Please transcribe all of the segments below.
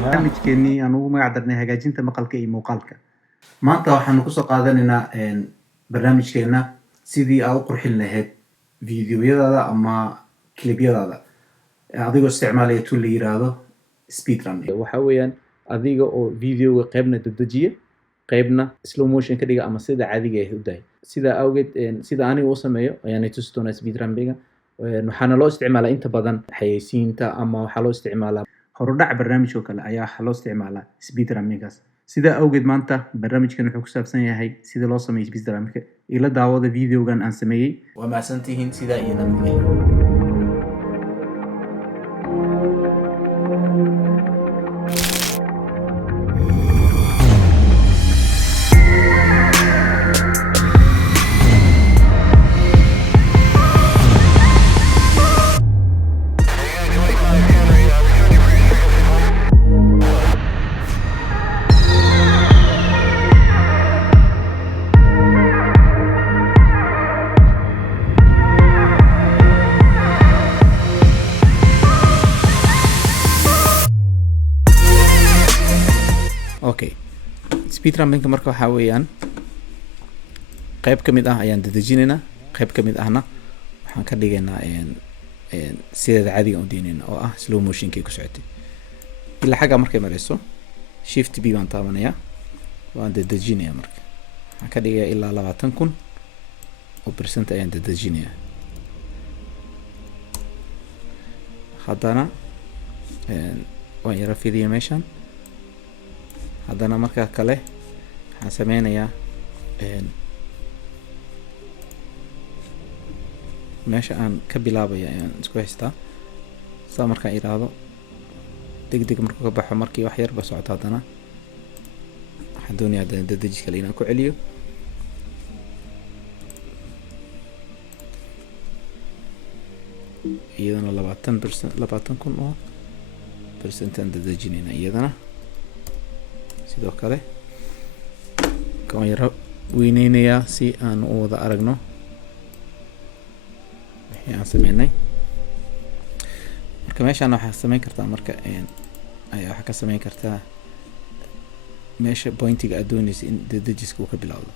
barnaamijkeenii aan ugu magac darnay hagaajinta maqalka iyo muuqaalka. Maanta waxaanu kusoo qaadanaynaa barnaamijkeena sidii aad u qurxin lahayd fiidiyoyadaada ama klibyadaada adigoo isticmaalaya tool la yiraahdo SpeedRun. Waxa weeyaan adiga oo videoga qaybna dedejiya qaybna slow motion ka dhiga ama sida caadiga ah u daaya. Sida awgeed sida aniga u sameeyo ayaan tusi doonaa SpeedRun-biga. Waxaana loo isticmaalaa inta badan xayeysiinta ama waxaa loo isticmaalaa horudhac barnaamij oo kale ayaa waxaa loo isticmaalaa SpeedRun-bigaas. Sida awgeed maanta barnaamijkan wuxuu ku saabsan yahay sida loo sameeyo SpeedRun-ka. Ila daawada videogan aan sameeyay. Waa mahadsantihiin sida iyo nabadgelyo. Okay, SpeedRun-ka marka waxaa weeyaan qayb ka mid ah ayaan dedejinaynaa, qayb ka mid ahna waxaan ka dhigaynaa sideeda caadiga u deynaynaa oo ah slow motion-kii ku socotay. Ilaa xagga markay marayso Shift B baan taabanayaa, waan dedejinayaa marka. Waxaan ka dhigayaa ilaa 20,000 oo percent ayaan dedejinayaa. Haddana waan yara fidiyaa meeshan. haddana marka kale waxaan sameynayaa meesha aan ka bilaabaya ayaan isku haystaa saa markaan iraahdo degdeg markuu ka baxo markii wax yar ba socoto haddana waxaan doonayaa haddana dedeji kale inaan ku celiyo iyadana 20,000 oo percent aan dedejinayna iyadana sidoo kale kan yara weyneynayaa si aan u wada aragno wixii aan sameynay. Marka meeshaan waxaa sameyn kartaa marka ayaa waxaa ka sameyn kartaa meesha pointiga aad doonaysa in dedejiska uu ka bilowdo.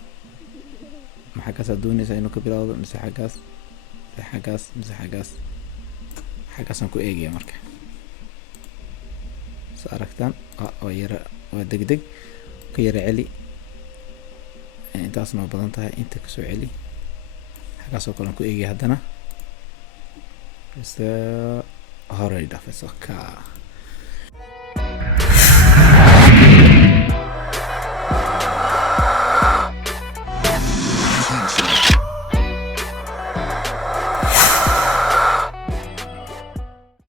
Maxaa kaas aad doonaysa inuu ka bilowdo mise xaggaas mise xaggaasaan ku eegaya marka sa aragtaan waa degdeg ka yara celi intaasna waa badan tahay inta kasoo celi xaggaasoo kale aan ku eegaya haddana hore dhaafayso ka